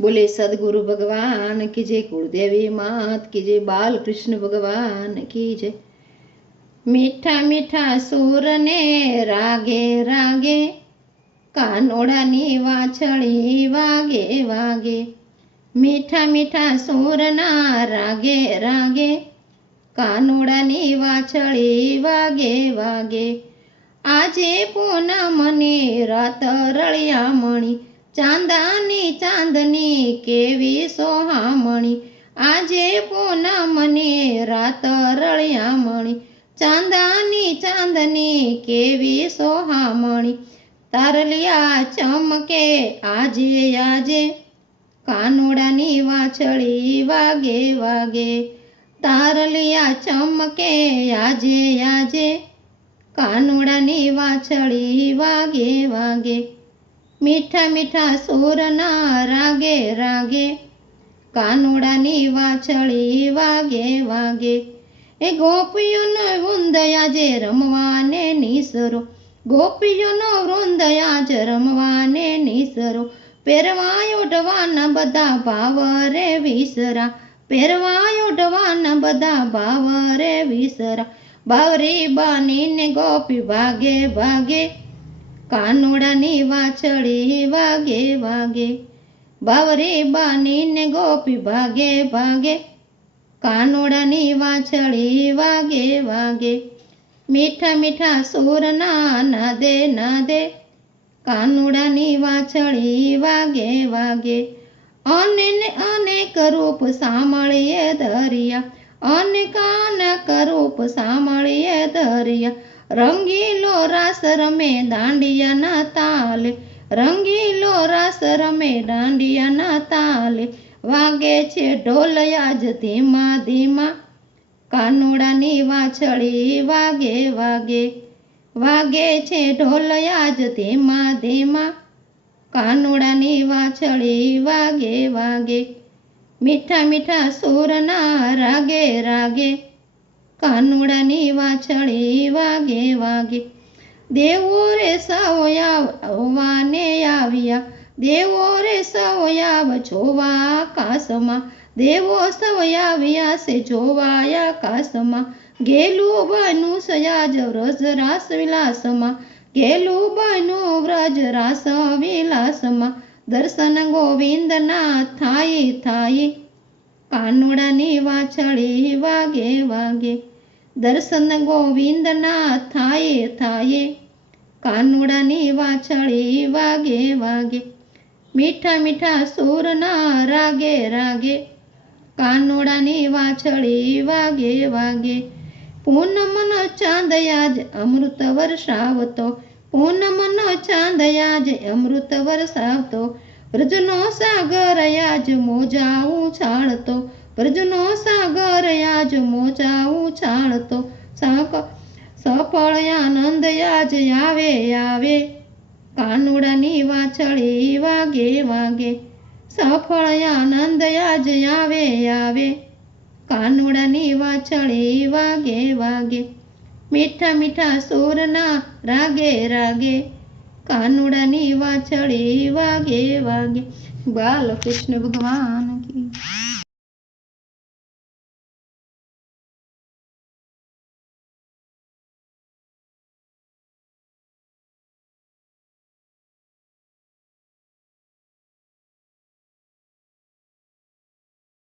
बोले सदगुरु भगवान की जय, कुलदेवी मात की जय, बाल कृष्ण भगवान की जय। मीठा मीठा सूर ने रागे रागे, कानोड़ानी वाछड़ी वागे वागे। मीठा मीठा सूर ना रागे रागे, कानोड़ानी वाछड़ी वागे वागे। आजे पूनमनी रात रळियामणी, चांदानी चांदनी केवी सोहामणी। आजे पूनमनी रात रळियामणी, चांदानी चांदनी केवी सोहामणी। तारलिया चमके आजे आजे, कानोड़ानी वाछड़ी वागे वागे। तारलिया चमके आजे आजे, कानोड़ानी वाछड़ी वागे वागे। मीठा मीठा सूर ना रागे रागे, कानोड़ानी वाछड़ी वागे वागे। ए गोपियोनो वृंद आज रमवाने निसरो, गोपियोनो वृंद आज रमवाने निसरो। पेरवायो डवाना बधा भाव रे विसरा, पेरवायो डवाना बधा भाव रे विसरा। बावरी बानी ने गोपी भागे भागे, कानोड़ानी वाछड़ी वागे वागे। बावरी बानी ने गोपी भागे भागे, कानोड़ानी वाछड़ी वागे वागे। मीठा मीठा सूर ना नादे नादे, कानोड़ानी वाछड़ी वागे वागे। अनेक रूप सामळिए धरिया, अनेक रूप सामळिए धरिया। रंगीलो रास रमे दांडिया ना ताले, रंगीलो रास रमे दांडिया ना ताले। वागे छे ढोल आज धीमा धीमा, कानोड़ानी वाछड़ी वागे वागे। वागे छे ढोल आज धीमा धीमा, कानोड़ानी वाछड़ी वागे वागे। मीठा मीठा सूर ना रागे रागे, कानोड़ानी वाछड़ी वागे वागे। देवो रे सौ आववाने आव्या, देवो रे सौ आव जोवा आकाशमां। देवो सौ आव्या से जोवा आकाशमां। गेलू बनु सयाज व्रज रास विलासमां, गेलू बनु व्रज रास विलासमां। दर्शन गोविंद ना थाई थाई, कानोड़ानी वाछड़ी वागे वागे। दर्शन गोविंद ना थाये थाये, कानोड़ानी वाछड़ी वागे वागे। मीठा मीठा सूर ना रागे रागे, कानोड़ानी वाछड़ी वागे वागे। पूनमनो चांद आज अमृत वर्षावतो, पूनमनो चांद आज अमृत वर्षावतो। व्रजनो सागर आज मोजा उछाळतो, व्रजनो सागर आज मोजा उछाळतो। सफल आनंद आज आवे आवे, कानोड़ानी वाछड़ी वागे वागे। सफल आनंद आज आवे आवे, कानोड़ानी वाछड़ी वागे वागे। मीठा मीठा सूर ना रागे रागे, कानोड़ानी वाछड़ी वागे वागे। बाल कृष्ण भगवान की।